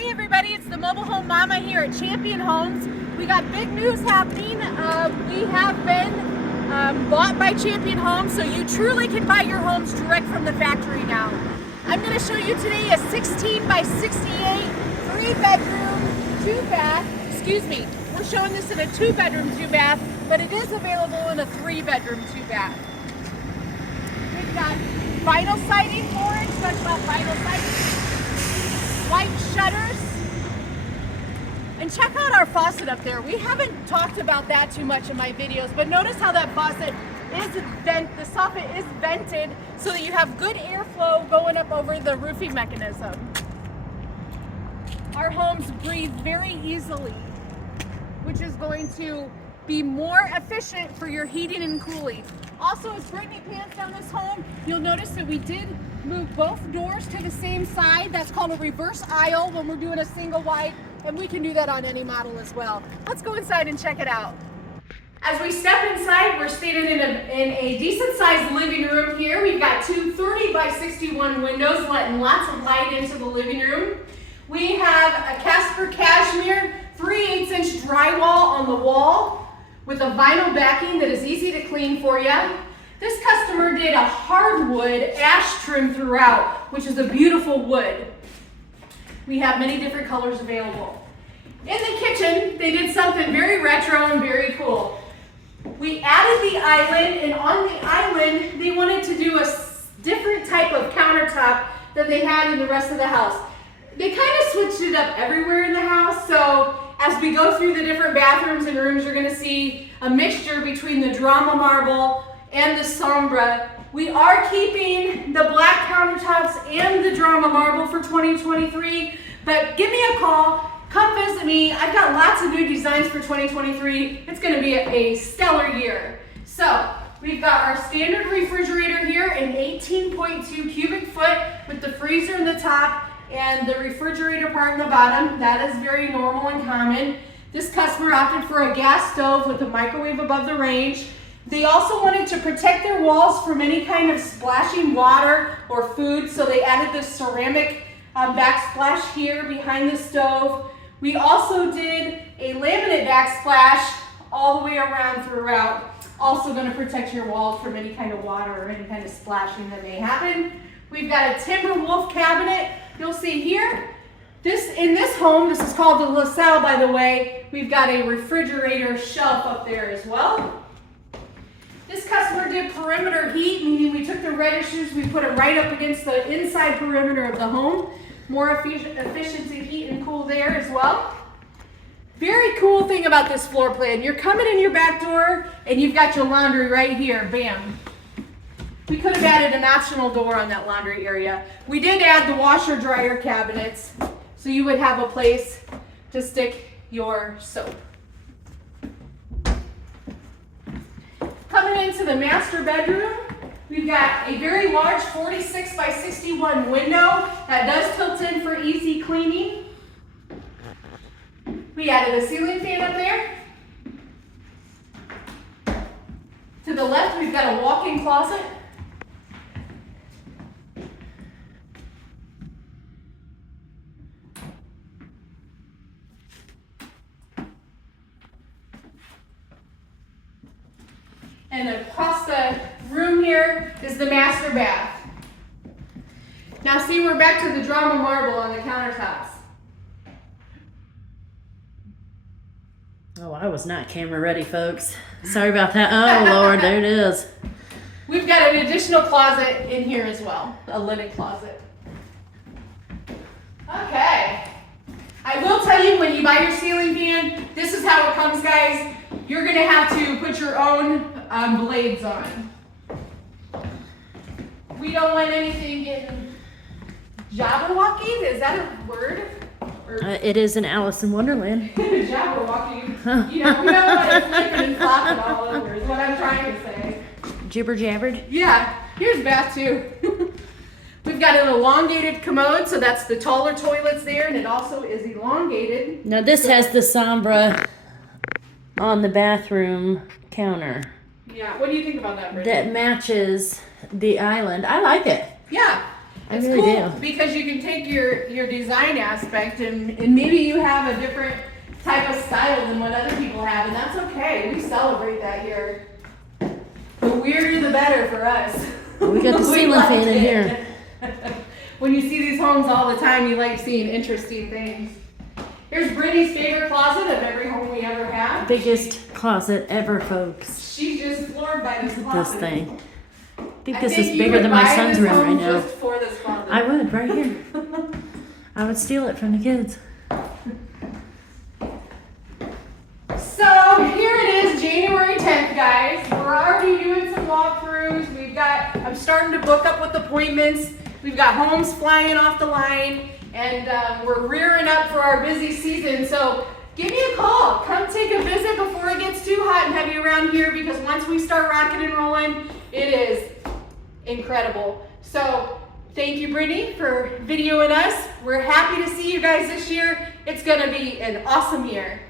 Hey everybody, it's the Mobile Home Mama here at Champion Homes. We got big news happening. We have been bought by Champion Homes, so you truly can buy your homes direct from the factory now. I'm going to show you today a 16 by 68, 3-bedroom, 2-bath. Excuse me, we're showing this in a 2-bedroom, 2-bath, but it is available in a 3-bedroom, 2-bath. We've got vinyl siding for it, talk about vinyl siding. White shutters. And check out our faucet up there. We haven't talked about that too much in my videos, but notice how that faucet is the soffit is vented so that you have good airflow going up over the roofing mechanism. Our homes breathe very easily, which is going to be more efficient for your heating and cooling. Also, as Brittany pans down this home, you'll notice that we did move both doors to the same side. That's called a reverse aisle when we're doing a single wide, and we can do that on any model as well. Let's go inside and check it out. As we step inside, we're standing in a decent sized living room here. We've got two 30 by 61 windows letting lots of light into the living room. We have a Casper Cashmere 3/8 inch drywall on the wall with a vinyl backing that is easy to clean for you. This customer did a hardwood ash trim throughout, which is a beautiful wood. We have many different colors available. In the kitchen, they did something very retro and very cool. We added the island, and on the island, they wanted to do a different type of countertop that they had in the rest of the house. They kind of switched it up everywhere in the house, so as we go through the different bathrooms and rooms, you're gonna see a mixture between the drama marble and the sombra. We are keeping the black countertops and the drama marble for 2023, but give me a call, come visit me. I've got lots of new designs for 2023. It's gonna be a stellar year. So, we've got our standard refrigerator here, an 18.2 cubic foot with the freezer in the top and the refrigerator part in the bottom. That is very normal and common. This customer opted for a gas stove with a microwave above the range. They also wanted to protect their walls from any kind of splashing water or food, so they added this ceramic backsplash here behind the stove. We also did a laminate backsplash all the way around throughout, also going to protect your walls from any kind of water or any kind of splashing that may happen. We've got a timber wolf cabinet. You'll see here, in this home, this is called the LaSalle, by the way. We've got a refrigerator shelf up there as well. This customer did perimeter heat, meaning we took the registers, we put it right up against the inside perimeter of the home. More efficient to heat and cool there as well. Very cool thing about this floor plan. You're coming in your back door and you've got your laundry right here, bam. We could have added an optional door on that laundry area. We did add the washer dryer cabinets, so you would have a place to stick your soap. Coming into the master bedroom, we've got a very large 46 by 61 window that does tilt in for easy cleaning. We added a ceiling fan up there. To the left, we've got a walk-in closet. And across the room here is the master bath. Now see, we're back to the drama marble on the countertops. Oh, I was not camera ready, folks. Sorry about that. Oh, Lord, there it is. We've got an additional closet in here as well, a linen closet. Okay. I will tell you, when you buy your ceiling fan, this is how it comes, guys. You're gonna have to put your own blades on. We don't want anything getting jabberwockied. Is that a word? It is in Alice in Wonderland. Jabberwocky. You know, we don't want it flipping and flopping all over is what I'm trying to say. Jibber jabbered? Yeah. Here's bath two. We've got an elongated commode, so that's the taller toilets there, and it also is elongated. Now this has the sombra on the bathroom counter. Yeah, what do you think about that, Bridget? That matches the island. I like it. Yeah, It's really cool do. because you can take your design aspect and maybe you have a different type of style than what other people have, and that's okay. We celebrate that here. The weirder the better for us. We got the We ceiling like fan in it. here. When you see these homes all the time, you like seeing interesting things. Here's Brittany's favorite closet of every home we ever had. Biggest closet ever, folks. She's just floored by this Look at closet. this thing. I think I this think is you bigger would than my buy son's this room right home now. just for this closet. I would, right here. I would steal it from the kids. So here it is, January 10th, guys. We're already doing some walkthroughs. I'm starting to book up with appointments. We've got homes flying off the line, and we're rearing up for our busy season. So give me a call. Come take a visit before it gets too hot and heavy around here, because once we start rocking and rolling, it is incredible. So thank you, Brittany, for videoing us. We're happy to see you guys this year. It's gonna be an awesome year.